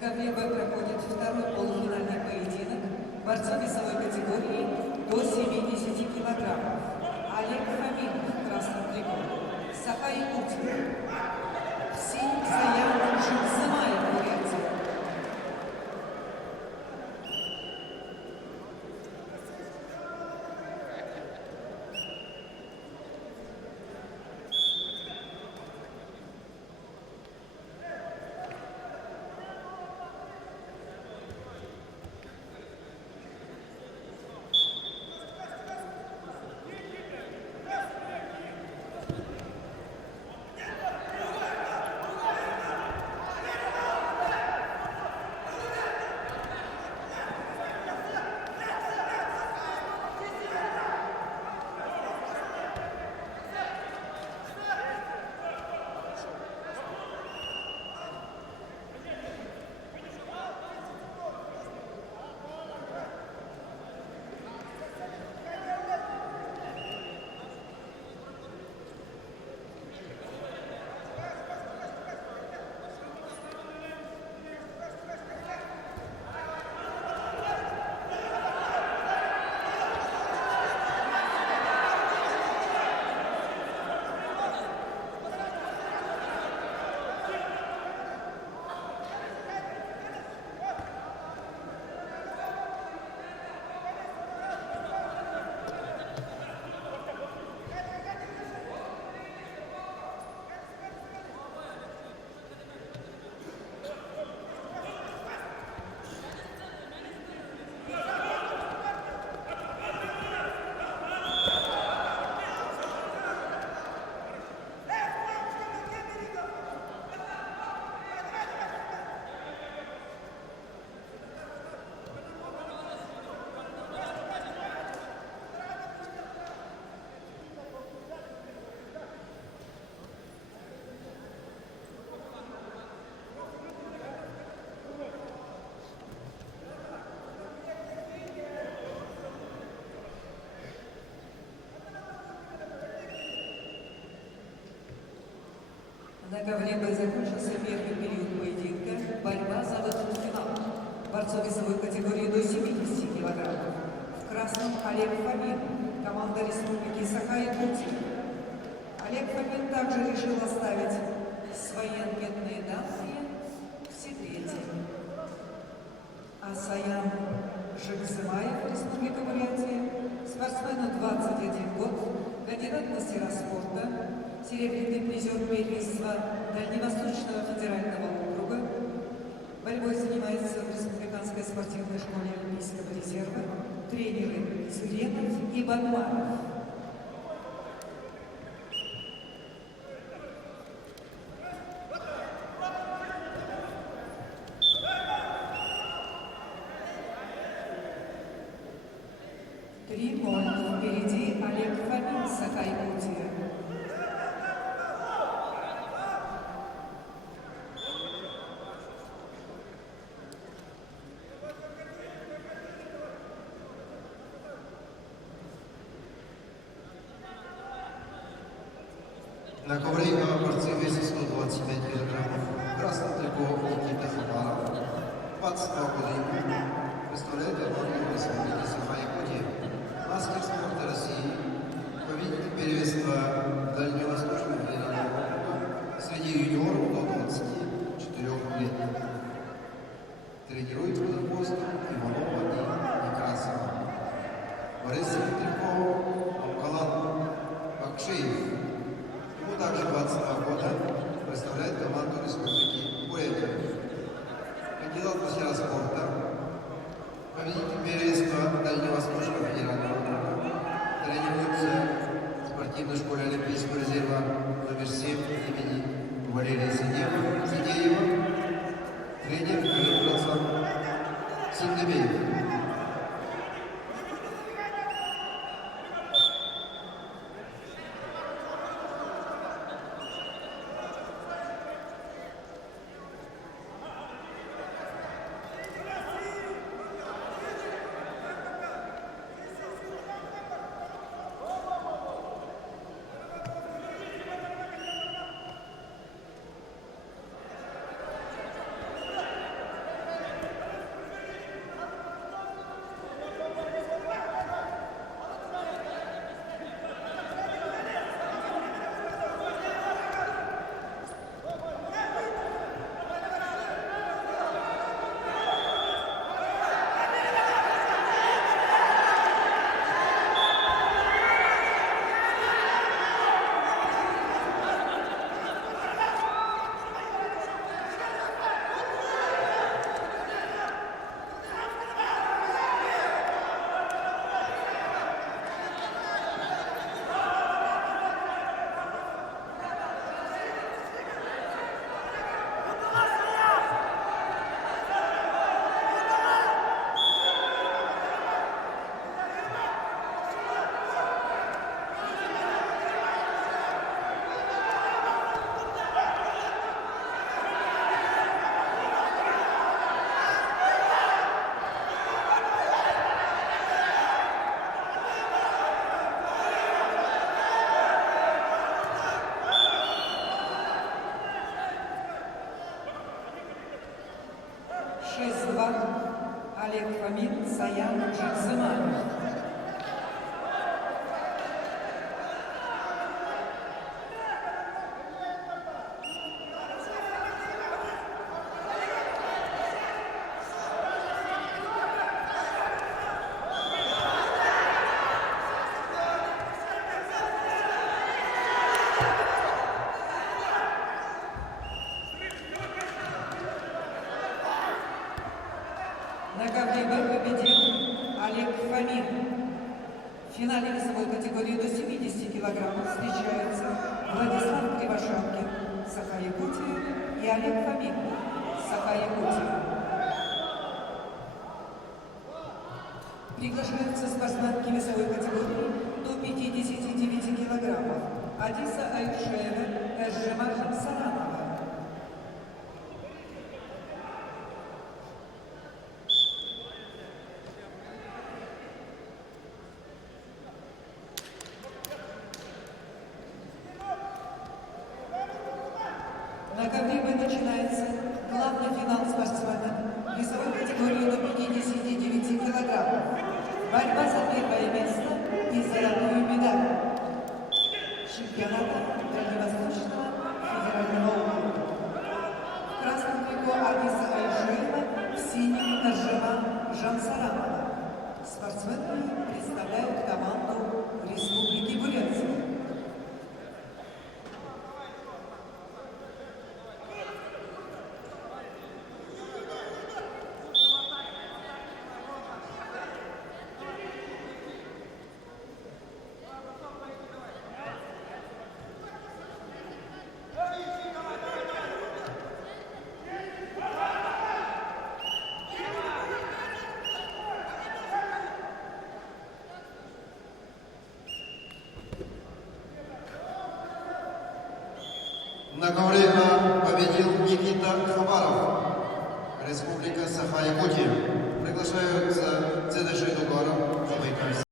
Ковре Б проходит второй полуфинальный поединок борцов весовой категории до 70 килограммов. Олег Фомин в красном трико, Сахай Утин, в синем Саян Жукзамаев Бурятия. На ковре Б закончился первый период поединка. Борьба за выход в финал. Борцов весовой категории до 70 килограммов. В красном Олег Фомин, команда республики Саха-Якутия. Олег Фомин также решил оставить свои анкетные данные в секрете. А Саян Жукзамаев, республика Бурятия, спортсмену 21 год, кандидат в мастера спорта, серебряный призер первенства Дальневосточного федерального округа. Борьбой занимается в Республиканской спортивной школе Олимпийского резерва тренеры Зуренов и Банмаров. Впереди Олег Фомин, Саха-Якутия. На ковре борцы весят 125 килограммов. Красный трико Никита Хабаров. 22 года ему представляет Орден Республики Саха-Якутия. Мастер спорта России. Победитель первенства Дальневосточного федерального округа среди юниоров до 24 лет. Тренирует водопост Иванова и Некрасова. Борисов трико Амкалан Бакшеев. Ему также 22 года, представляет команду республики Бурятия. Кандидат в мастера спорта, победитель первенства Дальневосточного федерального округа, тренируется в спортивной школе Олимпийского резерва номер 7 имени Валерия Сидеева, тренер Александр Синдебеев. Фомин, Саян Джакзыман. На ковре Б победил Олег Фомин. В финале весовой категории до 70 килограммов встречаются Владислав Кривошапкин, Саха-Якутия, и Олег Фомин, Саха-Якутия. Приглашаются спортсменки весовой категории до 59 килограммов. Адиса Аюшеева, Эжжема Жамсаранова. На ковре Б начинается главный финал спортсменов весовой категории до 59 килограммов. Борьба за первое место и золотую медаль чемпионата Дальневосточного федерального округа. В красном трико Адиса Аюшеева, в синем Эжжема Жамсаранова. Спортсмены представляют команду Республики Бурятия. На ковре А победил Никита Хабаров, Республика Саха-Якутия. Приглашаются Цедыши Дугаров, Jamaica.